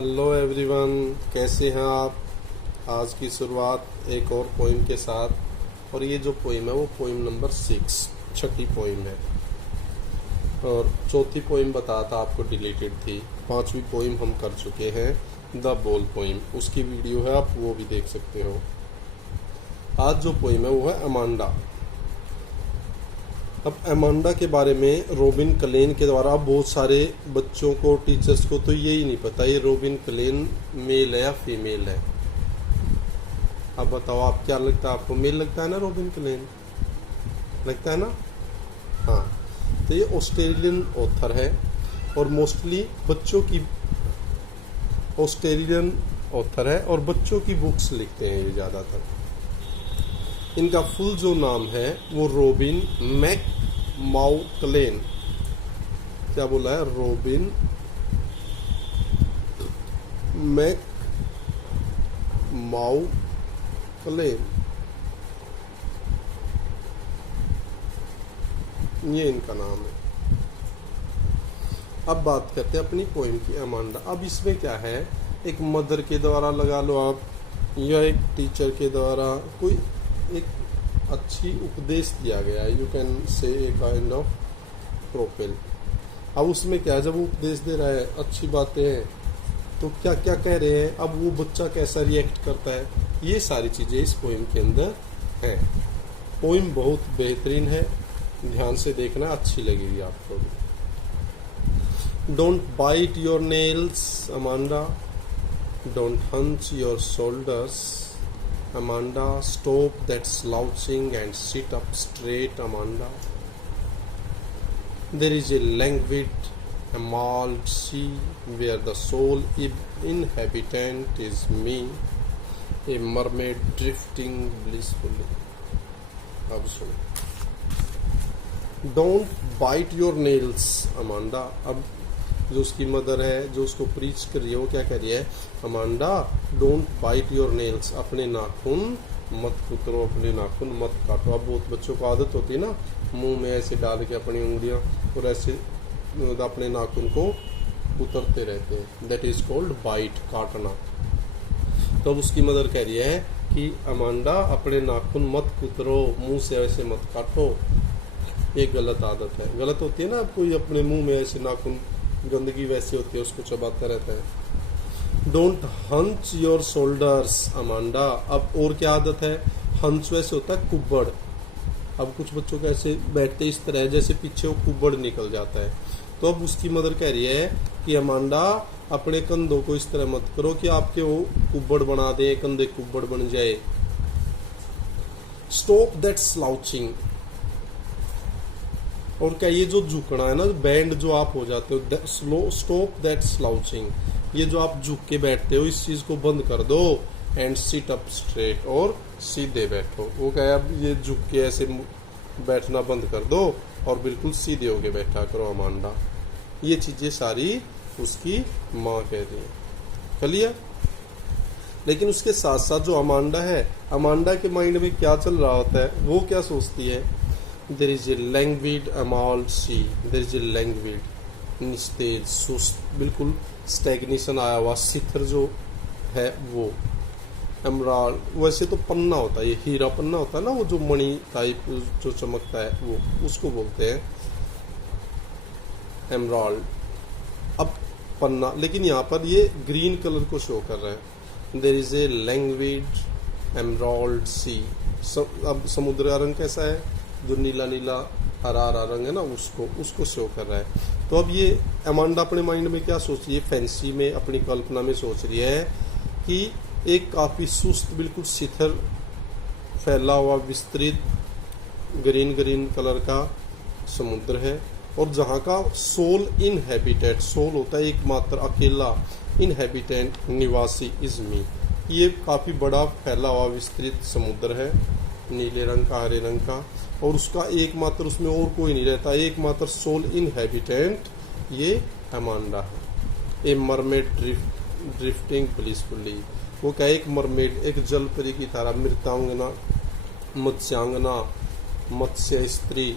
Hello everyone, कैसे हैं आप। आज की शुरुआत एक और पोइम के साथ। और ये जो पोइम है वो पोइम नंबर 6 छठी पोइम है। और चौथी पोइम बताया था आपको डिलीटेड थी। पांचवी पोइम हम कर चुके हैं, द बोल पोइम। उसकी वीडियो है, आप वो भी देख सकते हो। आज जो पोइम है वो है अमांडा। अब अमांडा के बारे में रॉबिन क्लेन के द्वारा बहुत सारे बच्चों को, टीचर्स को तो यही नहीं पता ये रॉबिन क्लेन मेल है या फीमेल है। अब बताओ, आप क्या लगता है आपको? मेल लगता है ना रॉबिन क्लेन, लगता है ना? हाँ, तो ये ऑस्ट्रेलियन ऑथर है और मोस्टली बच्चों की, ऑस्ट्रेलियन ऑथर है और बच्चों की बुक्स लिखते हैं ये ज़्यादातर। इनका फुल जो नाम है वो रॉबिन मैकमाउक्लेन। क्या बोला है? रॉबिन मैकमाउक्लेन, ये इनका नाम है। अब बात करते हैं अपनी पोइम की, अमांडा। अब इसमें क्या है, एक मदर के द्वारा लगा लो आप, या एक टीचर के द्वारा कोई एक अच्छी उपदेश दिया गया है। You can say a kind of propel. अब उसमें क्या है, जब वो उपदेश दे रहा है, अच्छी बातें हैं, तो क्या क्या कह रहे हैं, अब वो बच्चा कैसा रिएक्ट करता है, ये सारी चीज़ें इस पोइम के अंदर हैं। पोइम बहुत बेहतरीन है, ध्यान से देखना, अच्छी लगेगी आपको भी। Don't bite your nails Amanda, don't hunch your shoulders Amanda, stop that slouching and sit up straight, Amanda. There is a languid emerald sea where the sole inhabitant is me, a mermaid drifting blissfully. अब सुनो, don't bite your nails, Amanda. अब जो उसकी mother है, जो उसको preach कर रही है, वो क्या कह रही है? Amanda, don't bite your nails, अपने नाखून मत कुतरो, अपने नाखून मत काटो। अब बहुत बच्चों को आदत होती है ना, मुंह में ऐसे डाल के अपनी उंगलियां और ऐसे अपने नाखून को कुतरते रहते हैं। दैट इज कॉल्ड बाइट, काटना। तो अब उसकी मदर कह रही है कि अमांडा, अपने नाखून मत कुतरो, मुंह से ऐसे मत काटो, ये गलत आदत है। गलत होती है ना, कोई अपने मुंह में ऐसे नाखून, गंदगी वैसी होती है, उसको चबाता रहता है। Don't hunch your shoulders Amanda. अब और क्या आदत है? हंच वैसे होता है कुब्बड़। अब कुछ बच्चों का ऐसे बैठते इस तरह जैसे पीछे वो कुब्बड़ निकल जाता है। तो अब उसकी मदर कह रही है कि अमांडा, अपने कंधों को इस तरह मत करो कि आपके वो कुब्बड़ बना दे, कंधे कुब्बड़ बन जाए। Stop that slouching. और क्या ये जो झुकना है ना, बैंड जो आप हो जाते हो, स्टॉप दैट स्लाउचिंग, ये जो आप झुक के बैठते हो, इस चीज को बंद कर दो। एंड सिट अप स्ट्रेट, और सीधे बैठो। वो क्या है, अब ये झुक के ऐसे बैठना बंद कर दो और बिल्कुल सीधे होके बैठा करो अमांडा। ये चीजें सारी उसकी माँ कह रही है। क्लियर? लेकिन उसके साथ साथ जो अमांडा है, अमांडा के माइंड में क्या चल रहा होता है, वो क्या सोचती है? There is a languid emerald sea. There is a languid, निस्तेज, सुस्त, बिल्कुल स्टैग्नेशन आया हुआ, शिखर जो है वो। एमराल्ड वैसे तो पन्ना होता है, ये हीरा पन्ना होता है ना, वो जो मणि टाइप जो चमकता है, वो उसको बोलते हैं एमराल्ड। अब पन्ना, लेकिन यहाँ पर ये ग्रीन कलर को शो कर रहा है। There is a language emerald sea. अब समुद्र का रंग कैसा है? जो नीला नीला हरा हरा रंग है ना, उसको शो कर रहा है। तो अब ये अमांडा अपने माइंड में क्या सोच रही है? फैंसी में, अपनी कल्पना में सोच रही है कि एक काफी सुस्त, बिल्कुल शिखर फैला हुआ, विस्तृत ग्रीन ग्रीन कलर का समुद्र है, और जहाँ का सोल इनहैबिटेट, सोल होता है एकमात्र, अकेला, इनहैबिटेंट, निवासी, इज मी। ये काफी बड़ा फैला हुआ विस्तृत समुद्र है, नीले रंग का, हरे रंग का, और उसका एकमात्र, उसमें और कोई नहीं रहता, एकमात्र सोल इनहैबिटेंट ये अमांडा है। ए मरमेड ड्रिफ्टिंग ब्लिसफुली। वो क्या, एक मरमेड, एक जलपरी की तरह, मृतांगना, मत्स्यांगना, मत्स्य स्त्री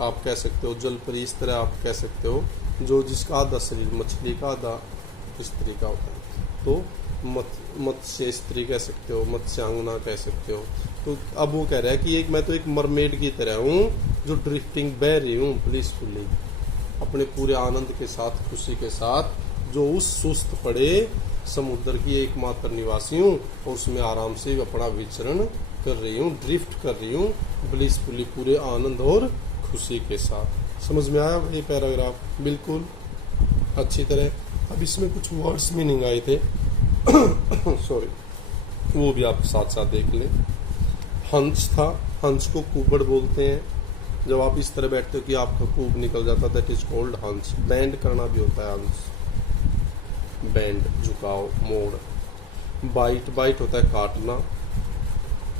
आप कह सकते हो, जलपरी इस तरह आप कह सकते हो, जो जिसका आधा शरीर मछली का, आधा स्त्री का होता है। तो मत्स्य स्त्री कह सकते हो, मत्स्यांगना कह सकते हो। तो अब वो कह रहा है कि मैं तो एक मरमेड की तरह हूँ जो ड्रिफ्टिंग बह रही हूँ ब्लिसफुली, अपने पूरे आनंद के साथ, खुशी के साथ, जो उस सुस्त पड़े समुद्र की एकमात्र निवासी हूँ और उसमें आराम से अपना विचरण कर रही हूँ, ड्रिफ्ट कर रही हूँ ब्लिसफुली, पूरे आनंद और खुशी के साथ। समझ में आया ये पैराग्राफ? बिल्कुल अच्छी तरह। अब इसमें कुछ वर्ड्स मीनिंग आए थे सॉरी, वो भी आप साथ साथ देख लें। हंस था, हंस को कुबड़ बोलते हैं। जब आप इस तरह बैठते हो कि आपका कूब निकल जाता, दैट इज कॉल्ड हंस। बैंड करना भी होता है हंस, बैंड, झुकाव, मोड़। बाइट, बाइट होता है काटना।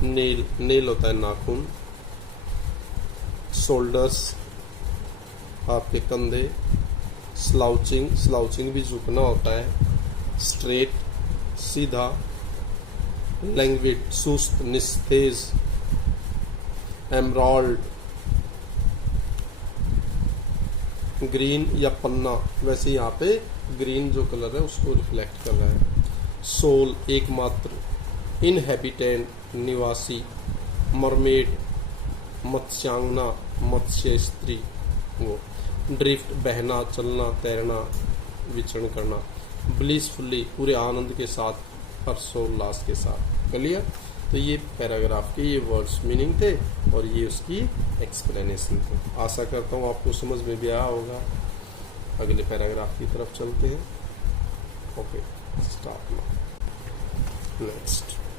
नेल, नेल होता है नाखून। शोल्डर्स, आपके कंधे। स्लाउचिंग, स्लाउचिंग भी झुकना होता है। स्ट्रेट, सीधा। लैंग्वेज, सुस्त, निस्तेज। एमराल्ड, ग्रीन या पन्ना, वैसे यहाँ पे ग्रीन जो कलर है उसको रिफ्लेक्ट कर रहा है। सोल, एकमात्र। इनहेबिटेंट, निवासी। मरमेड, मत्स्यांगना, मत्स्य स्त्री वो। ड्रिफ्ट, बहना, चलना, तैरना, विचरण करना। ब्लिसफुली, पूरे आनंद के साथ, हर्षोल्लास के साथ। क्लियर? तो ये पैराग्राफ के ये वर्ड्स मीनिंग थे और ये उसकी एक्सप्लेनेशन थे। आशा करता हूँ आपको समझ में भी आया होगा। अगले पैराग्राफ की तरफ चलते हैं। Okay, start now.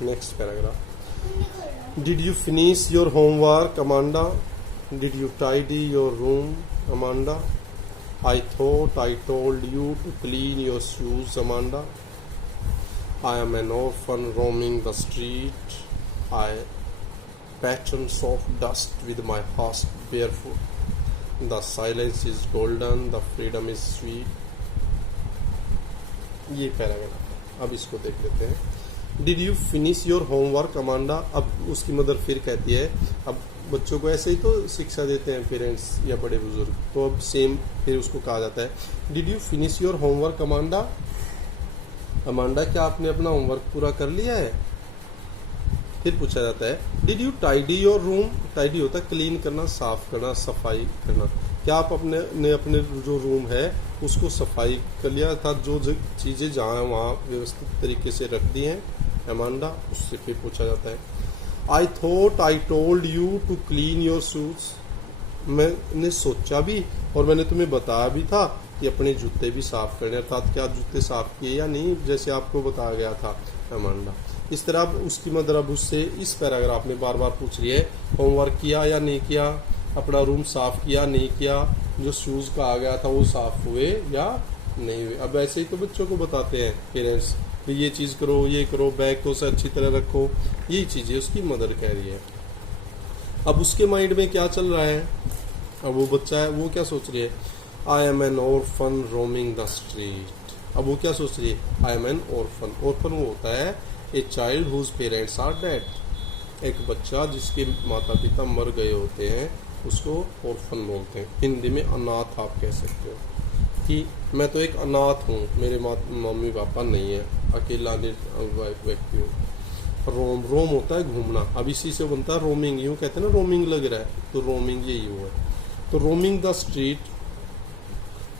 Next paragraph. Did you finish your homework Amanda? Did you tidy your room Amanda? I thought I told you to clean your shoes, Amanda. I am an orphan roaming the street. I pattern soft dust with my horse barefoot. The silence is golden, the freedom is sweet. ये paragraph है। अब इसको देख लेते हैं। Did you finish your homework, Amanda? अब उसकी mother फिर कहती है, अब बच्चों को ऐसे ही तो शिक्षा देते हैं पेरेंट्स या बड़े बुजुर्ग, तो अब सेम फिर उसको कहा जाता है, did you finish your homework Amanda? Amanda, क्या आपने अपना होमवर्क पूरा कर लिया है? फिर पूछा जाता है, did you tidy your room? Tidy होता है क्लीन करना, साफ करना, सफाई करना। क्या आप अपने जो रूम है उसको सफाई कर लिया था, जो चीजें जहाँ वहाँ व्यवस्थित तरीके से रख दी हैं अमांडा? उससे फिर पूछा जाता है, I thought I told you to clean your shoes. मैंने सोचा भी और मैंने तुम्हें बताया भी था कि अपने जूते भी साफ करने, अर्थात क्या जूते साफ किए या नहीं, जैसे आपको बताया गया था अमांडा। इस तरह अब उसकी मदर अब उससे इस पैराग्राफ में बार बार पूछ रही है, होमवर्क किया या नहीं किया, अपना रूम साफ किया नहीं किया, जो शूज कहा गया था वो साफ हुए या नहीं हुए। अब ऐसे ही तो बच्चों को बताते हैं पेरेंट्स, ये चीज करो, ये करो, बैग को से अच्छी तरह रखो, यही चीजें उसकी मदर कह रही है। अब उसके माइंड में क्या चल रहा है? अब वो बच्चा है, वो क्या सोच रही है? I am an orphan roaming the street. अब वो क्या सोच रही है? I am an orphan. Orphan वो होता है a child whose parents are dead. एक बच्चा जिसके माता पिता मर गए होते हैं उसको ऑर्फन बोलते हैं। हिंदी में अनाथ आप कह सकते हो कि मैं तो एक अनाथ हूँ, मेरे मम्मी पापा नहीं है, अकेला व्यक्ति हूँ। रोम, रोम होता है घूमना। अब इसी से बनता है रोमिंग। यूँ कहते हैं ना रोमिंग लग रहा है, तो रोमिंग यही हुआ है। तो रोमिंग द स्ट्रीट,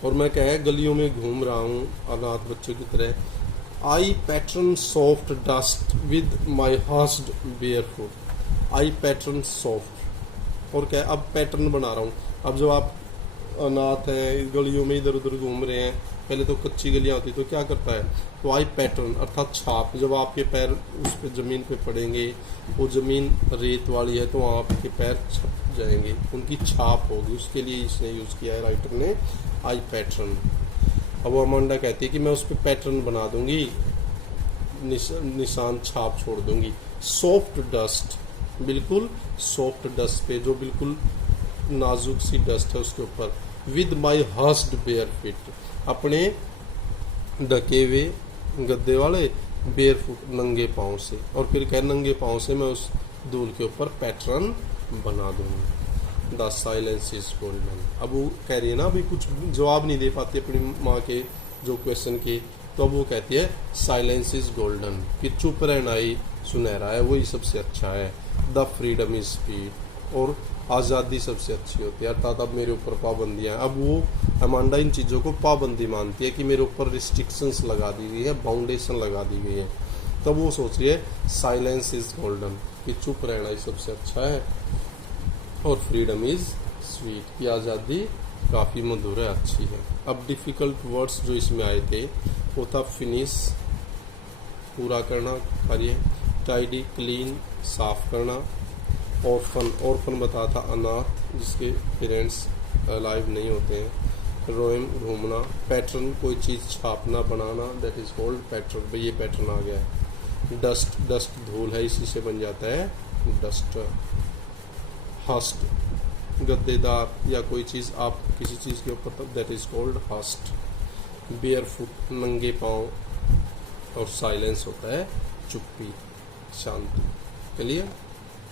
और मैं क्या है गलियों में घूम रहा हूँ अनाथ बच्चों की तरह। I pattern soft dust with my hurst barefoot. I pattern soft, और क्या अब पैटर्न बना रहा हूँ। अब जब आप अनाथ हैं, गलियों में इधर उधर घूम रहे हैं, पहले तो कच्ची गलियां होती तो क्या करता है, तो आई पैटर्न अर्थात छाप, जब आपके पैर उस पे जमीन पे पड़ेंगे, वो जमीन रेत वाली है तो वहाँ आपके पैर छप जाएंगे, उनकी छाप होगी, उसके लिए इसने यूज किया है राइटर ने आई पैटर्न। अब वो अमांडा कहती है कि मैं उस पर पैटर्न बना दूंगी, निशान छाप छोड़ दूंगी। सॉफ्ट डस्ट, बिल्कुल सॉफ्ट डस्ट पे, जो बिल्कुल नाजुक सी डस्ट है उसके ऊपर। विद माई हर्स्ड बेयर फिट, अपने ढके हुए गद्दे वाले बेयर फुट नंगे पाँव से, और फिर कह नंगे पाँव से मैं उस धूल के ऊपर पैटर्न बना दूंगी। The silence is golden. अब वो कह रही है ना, अभी कुछ जवाब नहीं दे पाती अपनी माँ के जो क्वेश्चन के, तो अब वो कहती है साइलेंस इज गोल्डन, कि चुप रहना ही सुनहरा है, वही सबसे अच्छा है। द फ्रीडम इज स्पीड, और आज़ादी सबसे अच्छी होती है। अर्थात अब मेरे ऊपर पाबंदियां हैं। अब वो अमांडा इन चीज़ों को पाबंदी मानती है कि मेरे ऊपर रिस्ट्रिक्शंस लगा दी गई है, बाउंडेशन लगा दी गई है। तब वो सोच रही है साइलेंस इज गोल्डन, कि चुप रहना ही सबसे अच्छा है, और फ्रीडम इज स्वीट, की आज़ादी काफ़ी मधुर है, अच्छी है। अब डिफ़िकल्ट वर्ड्स जो इसमें आए थे वो था फिनिश, पूरा करना कार्य, टाइडी क्लीन, साफ करना, ऑर्फन, ऑर्फन बता था अनाथ जिसके पेरेंट्स लाइव नहीं होते हैं, रोएम घूमना, पैटर्न कोई चीज़ छापना बनाना, दैट इज़ कॉल्ड पैटर्न, भाई ये पैटर्न आ गया है। डस्ट, डस्ट धूल है, इसी से बन जाता है डस्ट। हस्ट, गद्देदार या कोई चीज़ आप किसी चीज़ के ऊपर, तब दैट इज़ कॉल्ड हस्ट। बेयर फुट, नंगे पाँव, और साइलेंस होता है चुप्पी, शांति। चलिए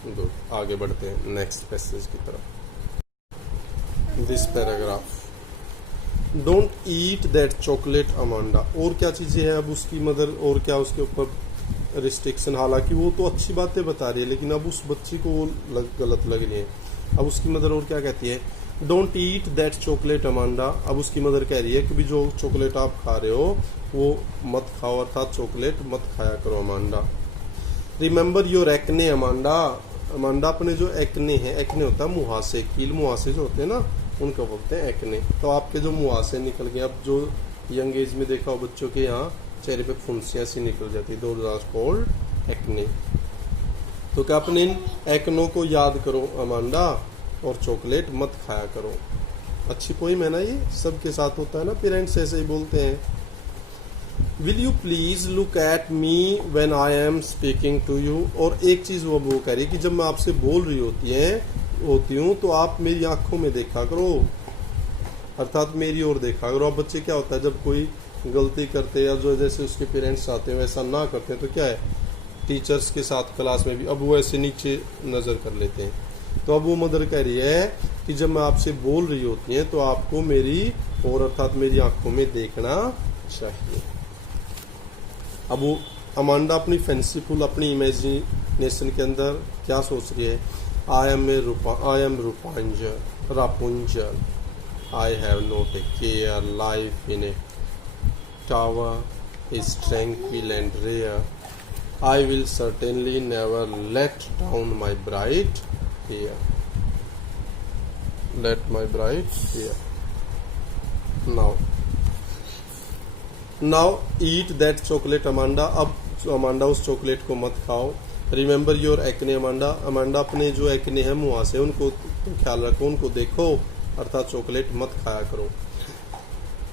गुड, आगे बढ़ते हैं नेक्स्ट पैसेज की तरफ। This paragraph, don't eat that chocolate Amanda, और क्या चीज़ें हैं अब उसकी मदर, और क्या उसके ऊपर रिस्ट्रिक्शन, हालांकि वो तो अच्छी बातें बता रही है लेकिन अब उस बच्ची को वो गलत लग रही है। अब उसकी मदर और क्या कहती है, don't eat that chocolate Amanda, अब उसकी मदर कह रही है कि भी जो चॉकलेट आप खा रहे हो वो मत खाओ, अर्थात चॉकलेट मत खाया करो Amanda. Remember your acne Amanda, Amanda अपने जो एक्ने हैं, एक्ने होता है मुहासे, कील मुहासे जो होते हैं ना, उनको बोलते हैं एक्ने। तो आपके जो मुहासे निकल गए, अब जो यंग एज में देखा हो बच्चों के यहाँ चेहरे पे फुंसियाँ सी निकल जाती है, दोज आर कॉल्ड एक्ने। तो क्या अपने इन एक्नों को याद करो अमांडा, और चॉकलेट मत खाया करो। अच्छी पोइम है ना, ये सबके साथ होता है ना, पेरेंट्स ऐसे ही बोलते हैं। Will you please look at me when I am speaking to you, और एक चीज वो कह रही है कि जब मैं आपसे बोल रही होती हूँ तो आप मेरी आंखों में देखा करो, अर्थात मेरी ओर देखा करो। अब बच्चे क्या होता है, जब कोई गलती करते या जो जैसे उसके पेरेंट्स आते हैं वैसा ना करते हैं तो क्या है, टीचर्स के साथ क्लास में भी अब वो ऐसे नीचे नजर कर लेते हैं। तो अब वो मदर कह रही है कि जब मैं आपसे बोल रही होती हैं तो आपको मेरी और अर्थात मेरी आंखों में देखना चाहिए। अब वो अमांडा अपनी फैंसीफुल, अपनी इमेजिनेशन के अंदर क्या सोच रही है, I am Rapunzel, I have not a care life in a tower is tranquil and rare, I will certainly never let down my bright hair, let my bright hair. Now eat that chocolate Amanda, अब Amanda उस chocolate को मत खाओ। Remember your acne Amanda, Amanda अपने जो acne हैं मुहासे उनको ख्याल रखो, उनको देखो, अर्थात चॉकलेट मत खाया करो।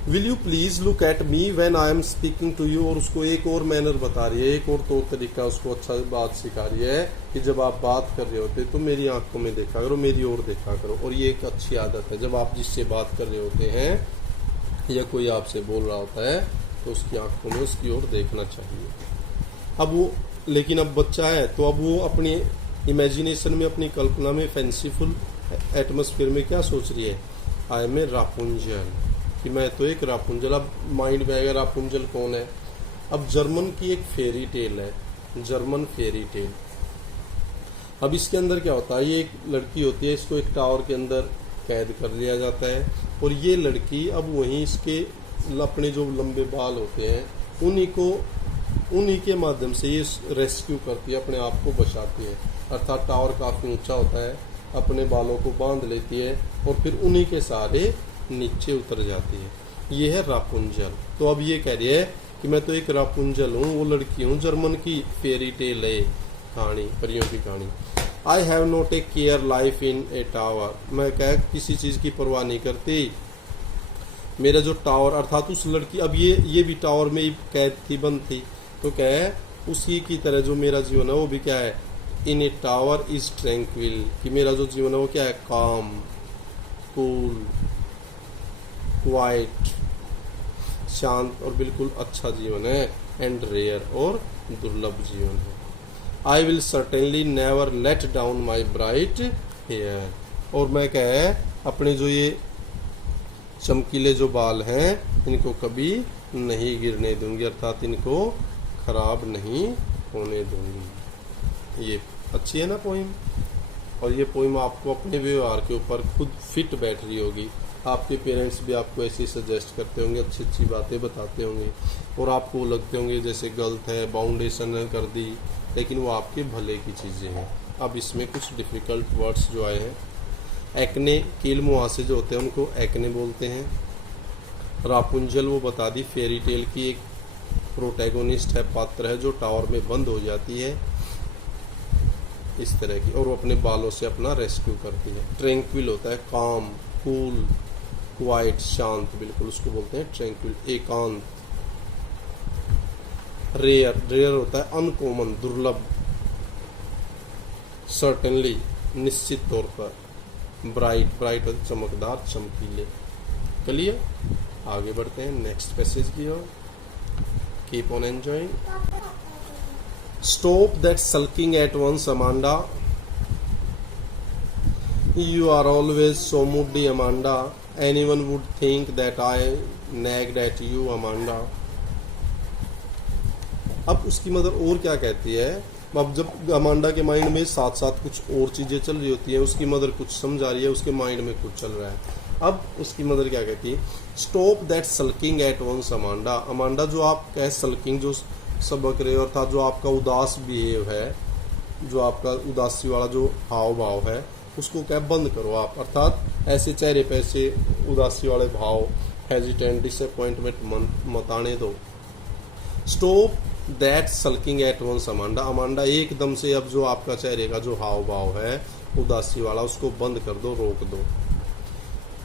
Will you please look at me when I am speaking to you, और उसको एक और मैनर बता रही है, एक और तौर तरीका उसको अच्छा बात सिखा रही है कि जब आप बात कर रहे होते तो मेरी आंखों में देखा करो, मेरी ओर देखा करो। और ये एक अच्छी आदत है, जब आप जिससे बात कर रहे होते हैं या कोई आपसे बोल रहा होता है तो उसकी आंखों में उसकी ओर देखना चाहिए। अब वो लेकिन अब बच्चा है तो अब वो अपनी इमेजिनेशन में, अपनी कल्पना में, फैंसीफुल एटमॉस्फेयर में क्या सोच रही है, आई एम ए रापुंजल, कि मैं तो एक रापुंजल। अब माइंड में आएगा रापुंजल कौन है, अब जर्मन की एक फेरी टेल है, जर्मन फेरी टेल। अब इसके अंदर क्या होता है, ये एक लड़की होती है, इसको एक टावर के अंदर कैद कर लिया जाता है, और ये लड़की अब वहीं इसके अपने जो लंबे बाल होते हैं उन्हीं के माध्यम से ये रेस्क्यू करती है, अपने आप को बचाती है। अर्थात टावर काफ़ी ऊंचा होता है, अपने बालों को बांध लेती है और फिर उन्हीं के सहारे नीचे उतर जाती है। ये है रापुंजल। तो अब ये कह रही है कि मैं तो एक रापुंजल हूँ, वो लड़की हूँ, जर्मन की फेरी टेल है कहानी, परियों की कहानी। आई have not a care life in a tower, मैं क्या किसी चीज़ की परवाह नहीं करती। मेरा जो टावर, अर्थात उस लड़की, अब ये भी टावर में ही कैद थी, बंद थी, तो क्या है उसी की तरह जो मेरा जीवन है वो भी क्या है, इन ए टावर इज ट्रैंक्विल, कि मेरा जो जीवन है वो क्या है, काम, कूल, क्वाइट, शांत और बिल्कुल अच्छा जीवन है, एंड रेयर और दुर्लभ जीवन है। I will certainly never let down my bright hair, और मैं क्या है अपने जो ये चमकीले जो बाल हैं इनको कभी नहीं गिरने दूंगी, अर्थात इनको खराब नहीं होने दूंगी। ये अच्छी है ना पोइम। और ये पोइम आपको अपने व्यवहार के ऊपर खुद फिट बैठ रही होगी। आपके पेरेंट्स भी आपको ऐसे सजेस्ट करते होंगे, अच्छी अच्छी बातें बताते होंगे और आपको लगते होंगे जैसे गलत है, बाउंडेशन कर दी, लेकिन वो आपके भले की चीज़ें हैं। अब इसमें कुछ डिफ़िकल्ट वर्ड्स जो आए हैं, एक्ने, कील मुहासे जो होते हैं उनको एक्ने बोलते हैं। रापुंजल वो बता दी, फेरी टेल की एक प्रोटैगोनिस्ट है, पात्र है जो टावर में बंद हो जाती है इस तरह की, और वो अपने बालों से अपना रेस्क्यू करती है। ट्रैंक्विल होता है काम, कूल, क्वाइट, शांत बिल्कुल, उसको बोलते हैं ट्रैंक्विल, एकांत। रेयर, रेयर होता है अनकॉमन, दुर्लभ। सर्टेनली, निश्चित तौर पर। ब्राइट, ब्राइट होता है चमकदार, चमकीले। चलिए आगे बढ़ते हैं नेक्स्ट पैसेज की ओर। Keep on enjoying. Stop that sulking at once, Amanda. You are always so moody, Amanda. Anyone would think that I nagged at you, Amanda. अब उसकी मदर और क्या कहती है। अब जब अमांडा के माइंड में साथ साथ कुछ और चीजें चल रही होती हैं, उसकी मदर कुछ समझा रही है, उसके माइंड में कुछ चल रहा है। अब उसकी मदर क्या कहती है, stop that sulking at once Amanda. Amanda जो आप कह सल्किंग जो सबक रहे हो, अर्थात जो आपका उदास बिहेव है, जो आपका उदासी वाला जो हाव भाव है, उसको क्या बंद करो आप। अर्थात ऐसे चेहरे पे ऐसे उदासी वाले भाव, हेजिटेंट, डिसअपॉइंटमेंट मत आने दो। Stop that sulking at once Amanda. Amanda एकदम से अब जो आपका चेहरे का जो हाव भाव है उदासी वाला, उसको बंद कर दो, रोक दो।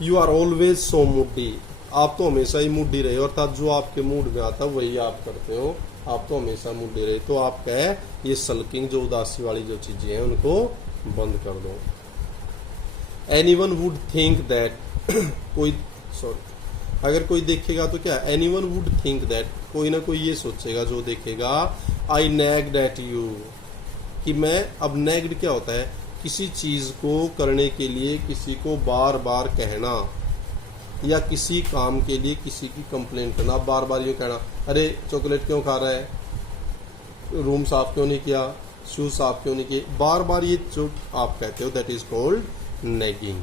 You are always so moody. आप तो हमेशा ही मूडी रहे हो, अर्थात जो आपके मूड में आता है वही आप करते हो। आप तो हमेशा मूडी रहे, तो आप कहे ये सल्किंग जो उदासी वाली जो चीजें हैं उनको बंद कर दो। एनीवन वुड थिंक दैट कोई अगर कोई देखेगा तो क्या, एनीवन वुड थिंक दैट, कोई ना कोई ये सोचेगा जो देखेगा, आई नैग्ड एट यू, कि मैं, अब नैग्ड क्या होता है, किसी चीज को करने के लिए किसी को बार बार कहना, या किसी काम के लिए किसी की कंप्लेंट करना। बार बार ये कहना, अरे चॉकलेट क्यों खा रहा है, रूम साफ क्यों नहीं किया, शूज साफ क्यों नहीं किए, बार बार ये जो आप कहते हो, दैट इज कॉल्ड नेगिंग।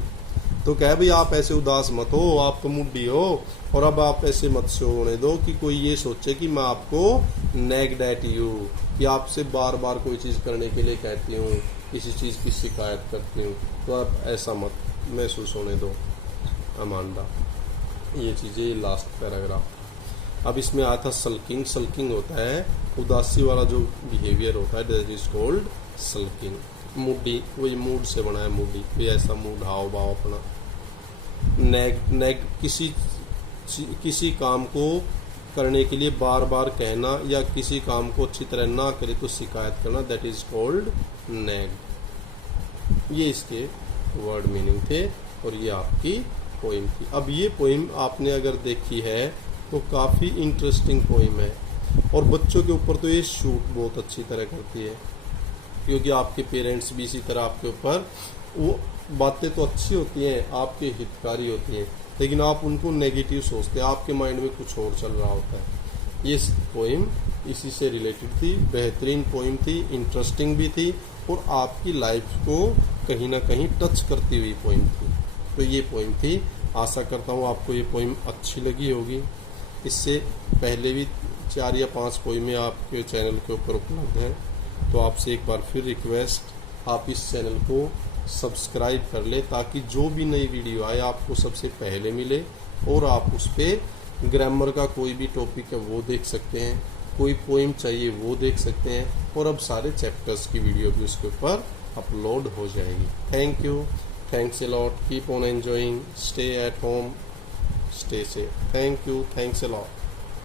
तो क्या भाई आप ऐसे उदास मत हो, आप तो मूडी हो, और अब आप ऐसे मत शो होने दो कि कोई ये सोचे कि मैं आपको नेग्ड एट यू, कि आपसे बार बार कोई चीज़ करने के लिए कहती हूँ, किसी चीज़ की शिकायत करती हूँ, तो आप ऐसा मत महसूस होने दो अमांडा। ये चीज़ें लास्ट पैराग्राफ। अब इसमें आया था सल्किंग। सल्किंग होता है उदासी वाला जो बिहेवियर होता है, that is called sulking. Moody, वही मूड से बना है, मूडी कोई ऐसा मूड, हाव भाव अपना। नेग, किसी काम को करने के लिए बार बार कहना, या किसी काम को अच्छी तरह ना करे तो शिकायत करना, दैट इज कॉल्ड नेग। ये इसके वर्ड मीनिंग थे और ये आपकी पोइम थी। अब ये पोइम आपने अगर देखी है तो काफ़ी इंटरेस्टिंग पोइम है, और बच्चों के ऊपर तो ये शूट बहुत अच्छी तरह करती है, क्योंकि आपके पेरेंट्स भी इसी तरह आपके ऊपर, वो बातें तो अच्छी होती हैं, आपके हितकारी होती हैं, लेकिन आप उनको नेगेटिव सोचते हैं, आपके माइंड में कुछ और चल रहा होता है। ये पोइम इसी से रिलेटेड थी, बेहतरीन पोइम थी, इंटरेस्टिंग भी थी, और आपकी लाइफ को कहीं ना कहीं टच करती हुई पोइम थी। तो ये पोइम थी। आशा करता हूँ आपको ये पोइम अच्छी लगी होगी। इससे पहले भी 4 या 5 पोइमें आपके चैनल के ऊपर उपलब्ध हैं, तो आपसे एक बार फिर रिक्वेस्ट, आप इस चैनल को सब्सक्राइब कर ले, ताकि जो भी नई वीडियो आए आपको सबसे पहले मिले, और आप उस पर ग्रामर का कोई भी टॉपिक है वो देख सकते हैं, कोई पोइम चाहिए वो देख सकते हैं, और अब सारे चैप्टर्स की वीडियो भी उसके ऊपर अपलोड हो जाएगी। Thank you, thanks a lot, keep on enjoying, stay at home, stay safe. Thank you, thanks a lot.